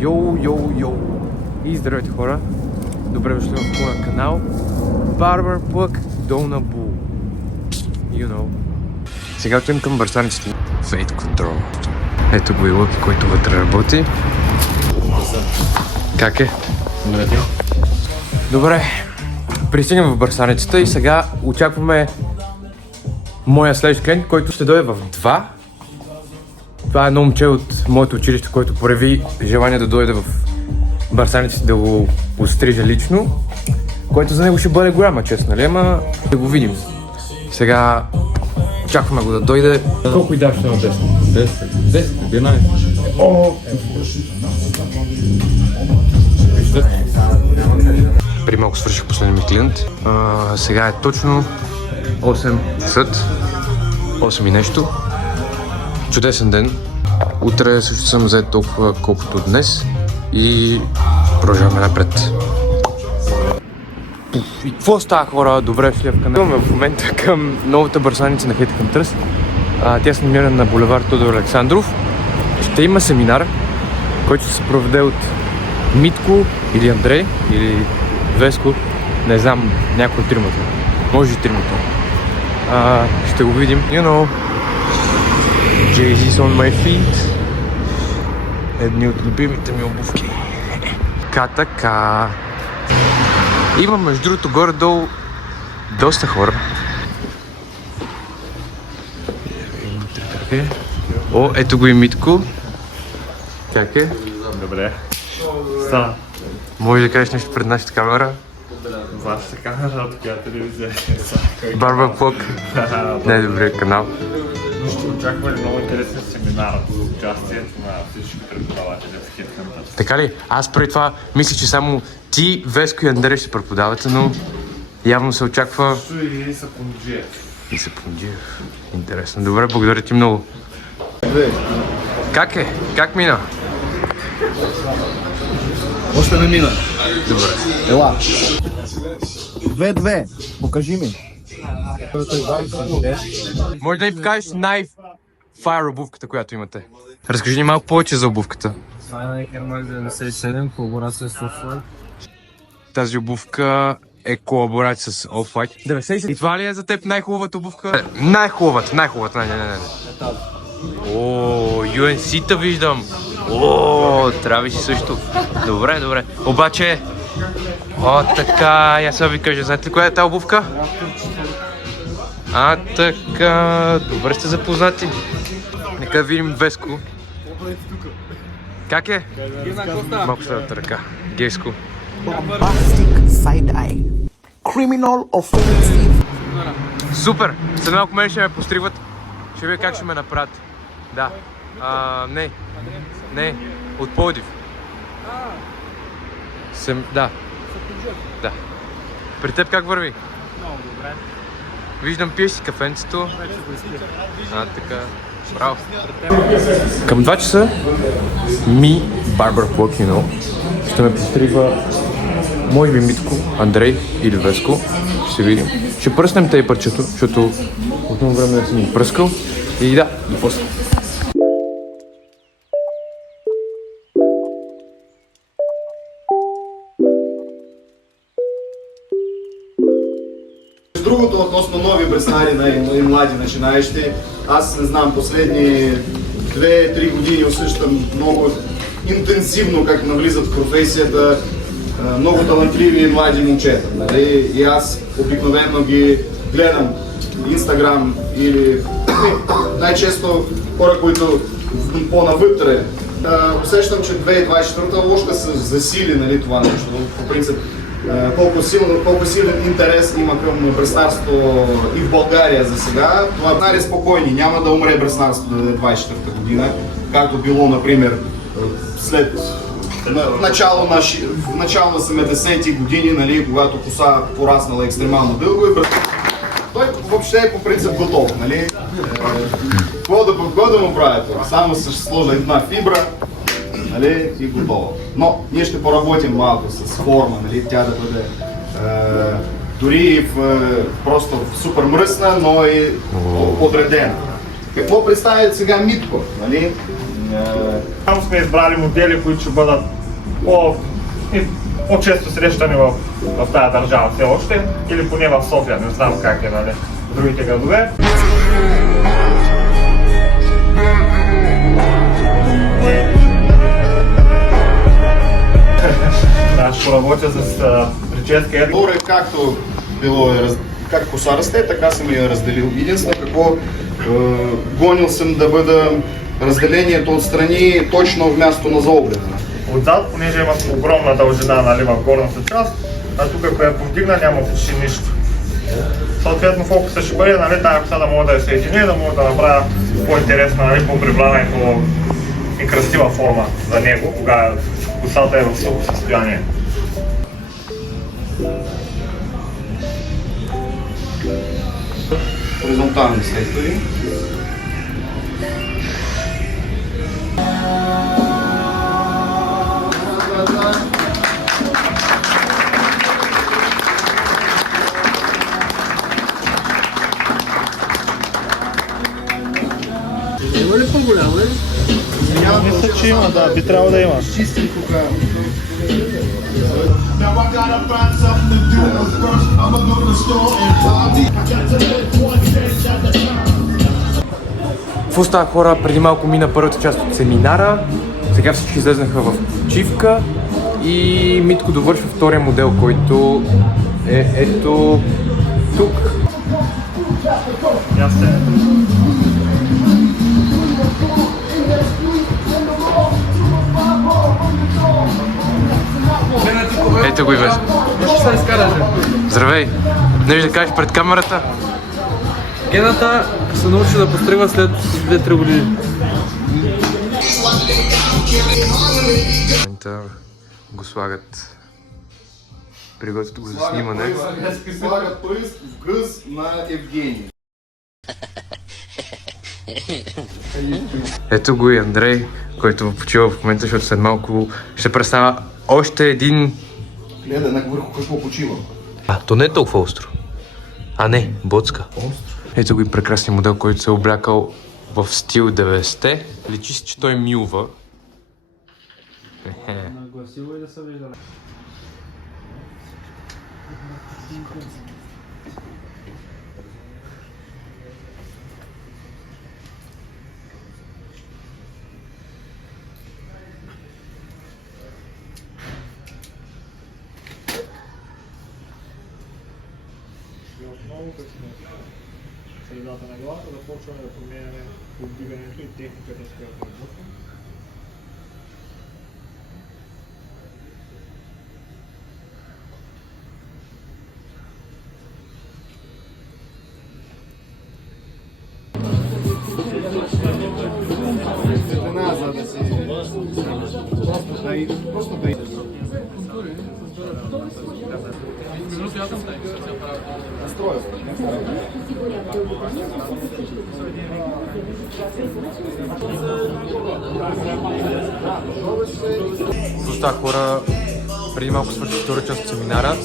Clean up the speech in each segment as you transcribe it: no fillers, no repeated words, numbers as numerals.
Йоу! И здравейте хора! Добре дошли в моя канал Barber Plug Долна Бул. You know. Сега отивам към бърсарниците. Fade Control. Ето го и Лъки, който вътре работи. Как е? Добре. Пристигнем в бърсарницата и сега очакваме моя следващ клиент, който ще дойде в 2. Това е едно момче от моето училище, който прояви желание да дойде в бърсарниците да го постриже лично, което за него ще бъде голяма чест, нали? Ама да го видим. Сега очакваме го да дойде. Колко и даш на 10? 10? 11? О! При малко свърших последния ми клиент. Сега е точно 8 часа. 8 и нещо. Чудесен ден. Утре също съм взет толкова колкото днес и продължаваме напред. И какво става, хора? Добре дошли в канала. Идваме в момента към новата бърсарница на Headhunters. Тя се намира на булевард Тодор Александров. Ще има семинар, който ще се проведе от Митко или Андрей или Веско. Не знам, някой от тримата. Може и тримата. Ще го видим. You know. Jay-Z's on my feet. Едни от любимите ми обувки. Така. Има между другото горе-долу доста хора. О, ето го и Митко. Как е? Добре. Става. Може да кажеш нещо пред нашата камера? Вашата камера от коя телевизия? Barber Plug. Най-добрият канал. Ще очакваме много интересен семинар с участието на всички преподаватели в Headhunters. Така ли? Аз преди това мисля, че само ти, Веско и Андрей ще преподавате, но явно се очаква... И Сапунджиев. И Сапунджиев. Интересно. Добре, благодаря ти много. Как е? Как мина? Още не мина. Добре. Ела. 2-2. Покажи ми. Може да ни покажеш най-файр обувката, която имате. Разкажи ни малко повече за обувката. Това е на Air Max 97, колаборация с Off-White. Тази обувка е колаборация с Off-White. 97. И това ли е за теб най-хубавата обувка? Най-хубавата. Не. О, UNC-та виждам. О, Трави си също. Добре. Обаче, така, я сега ви кажа, знаете ли коя е тази обувка? Така, добре сте запознати. Нека видим Веско. Как е? Малко следвата ръка. Гейско. Bombastic side eye. Criminal offensive. Супер! След малко мен ще ме постригват. Ще видя как ще ме направят. Да. Не. От Пловдив. Да. При теб как върви? Много добре. Виждам, пиеш си кафенцето. Така. Браво. Към 2 часа ми, Barber Plug, you know, ще ме постригва може би Митко, Андрей или Веско. Ще видим. Ще пръснем тъй парчето, защото отново време да съм ги пръскал. И да, и после. Другото относно нови бреснари и млади начинаещи, аз не знам, последни 2-3 години усещам много интенсивно как навлизат в професията много талантливи млади момчета. Нали? И аз обикновено ги гледам в Инстаграм или най-често хора, които по-навътре. Усещам, че 2024 още се засили, нали, това нещо. По принцип, колко силен интерес има към бреснарство и в България за сега. Това е спокойни, няма да умре бреснарството до 2024 година, както било, например, след начало на 70-ти години, нали, когато коса пораснала екстремално дълго и той въобще е по принцип готов, нали? Какво да му правят? Само се сложа една фибра, нали, и готово. Но ние ще поработим малко с форма, нали, тя да бъде дори просто супер мръсна, но и подредена. Какво представя сега Митко, нали? Там сме избрали модели, които ще бъдат по-често срещани в тази държава все още, или поне в София, не знам как е, нали, в другите градове. Да, ще поработя с прическа. Горе както било как коса расте, така съм я разделил. Единствено какво гонил съм да бъда разделението отстрани точно в място на заоблена. Отзад, понеже има огромна дължина, нали, в горната част, а тук ако я повдигна няма почти нищо. Съответно фокуса ще бъде, нали, тази коса да мога да я съединя и да мога да направя по-интересна, нали, по-прибрана и красива форма за него, кога косата е в сухо състояние. Хоризонтални сектори. Има ли по-голямо, ли? Мисля, че има, да, би трябвало да има. Чистим тук. Now I gotta find something to do. First, I'ma go to the store and party. I got to live one day at a time. Какво става, хора? Преди малко мина първата част от семинара. Сега всички излезнаха в почивка и Митко довършва втория модел, който е ето тук. Ясно. Ето го и вече. Ще се изкараш. Здравей! Днес да кажеш пред камерата? Гената се научи да постригва след 2-3 години. В момента го слагат. Приготвят го за снимане. Слагат пръст в гъз на Евгений. Ето го и Андрей, който почива в момента, защото след малко ще представя още един... Гледай на върху какво почива. То не е толкова остро. А не, боцка. Ето го и прекрасния модел, който се е облякал в стил 90-те. Личи си, че той милва. Нагласило и да се вижда. Отново като сме в средата на главата, да почваме да променяме повдигането и техниката, с която работим. Светлина, за да си... Просто да... Настроя. Просто хора, преди малко свърши втора част от семинара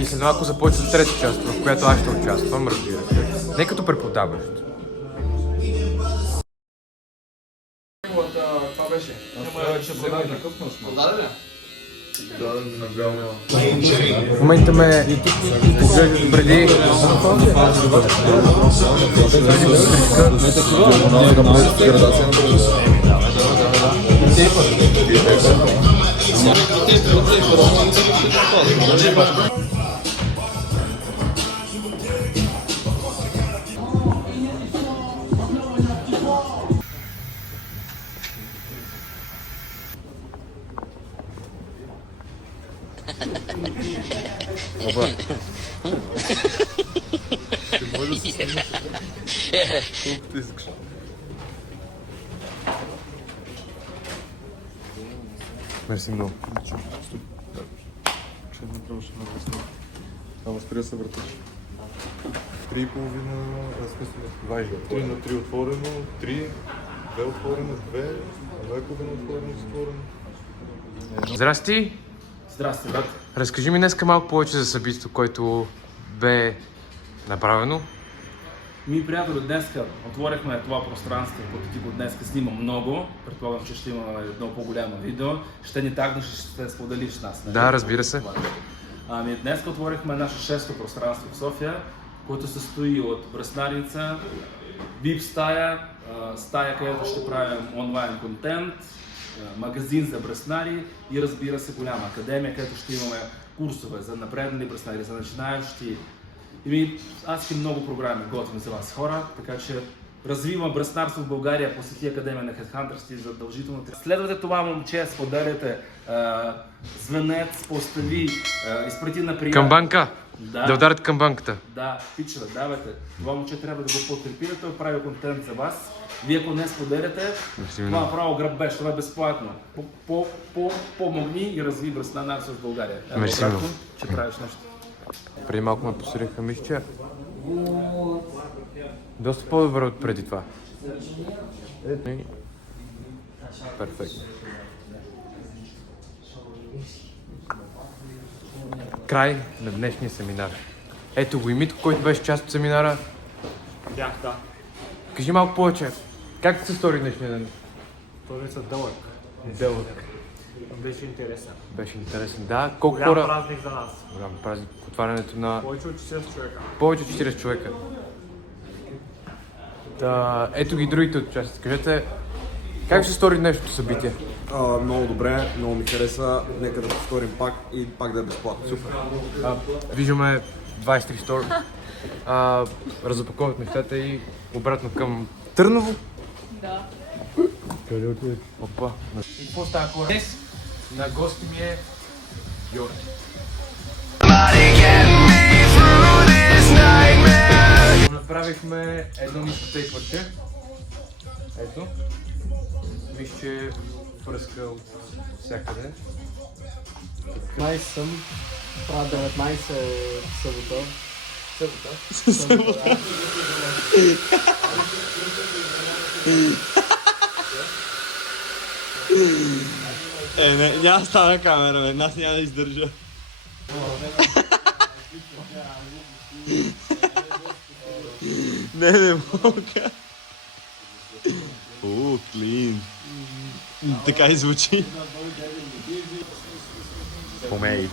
и след малко започва трета част, в която аз ще участвам, разбира се. Не като преподаващ. Това беше. В момента ме поглеждат преди... Мерси много. Ама спря се върташ. 3,5 важно. 3 на 3 отворено, 3, 2 отворено, 2, 2,5 отворено, затворено. Здрасти! Здрасти, брат. Разкажи ми днеска малко повече за събитието, което бе направено. Ми, приятели, днеска отворихме това пространство, което ти го днеска снима много. Предполагам, че ще имаме едно по-голямо видео. Ще ни тагнеш и ще споделиш с нас. Да, разбира се. Ами, днес отворихме наше шесто пространство в София, което се състои от бръснарница, VIP стая, стая, където ще правим онлайн контент, магазин за бръснари и разбира се голяма академия, където ще имаме курсове за напреднали бръснари, за начинаещи. И аз и много програми готвим за вас хора, така че развивам бръснарство в България, посети Академия на Headhunters и задължително. Следвате това момче, споделяте, звънец, постави, изпрати на приятел. Камбанка! Да ударят камбанката. Да, пичове, давайте. Това момче трябва да го подкрепите, той прави контент за вас. Вие ако не споделяте, това е право грабеж, това е безплатно. Помогни и разви бръснарство в България. Мерси много. Че правиш нещо. Преди малко ме посредиха мишча. Доста по-добре от преди това. Перфектно. Край на днешния семинар. Ето го и Митко, който беше част от семинара. Да. Кажи малко повече. Как ти се стори днешния ден? Този са дълъг. Дълъг. Беше интересен. Беше интересен. Да, колко Голям хора... празник за нас. Голям празник. Отварянето на Повече от 40 човека. повече от 40 човека. Да, ето ги другите участници. Кажете, как се стори днешното събитие? Много добре, много ми хареса. Нека да повторим пак и пак да е безплатно. Супер. Виждаме 23 стор. Разопаковат нещата и обратно към Търново. Да. Къде отиде? Опа. И какво става хора? Днес на гости ми е Йори. Направихме едно нищо тейпърче. Ето. Виж, че пръска от всякъде. Май съм. Правя 19 събота. Няма да става камера, бе. Нас няма да издържа. Не мога. О, клин. Така и звучи. Помейт.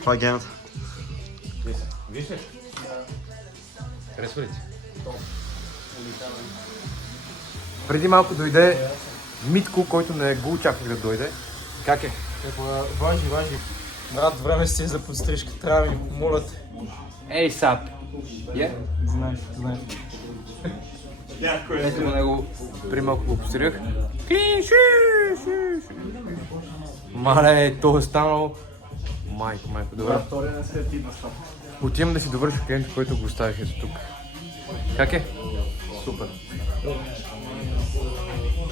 Това е гената. Виж ли? Харесва ли ти? Преди малко дойде Митко, който не го очаквах да дойде. Как е? Важи. Брат, време си за подстрижка. Трябва ми, моля те. Ей, сап! Знаеш. Ето го него, преди малко го постригах. Мале, то е станало. Майко, добре. Втория не се ти настава. Отивам да си довърша клиент, който го оставих ето тук. Как е? Супер.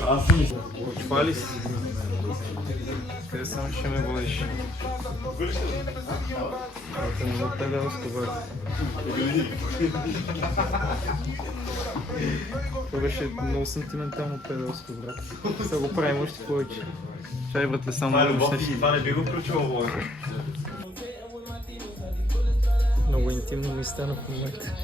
Аз си мисля. Хвали си. Къде само ще ме водиш? Това е много педалско, брат. Това беше много сантиментално педалско, брат. Сега го правим още повече. Чай, братле, само много неща. Това не би го включвал, Влади. Много интимно ми стана в момента.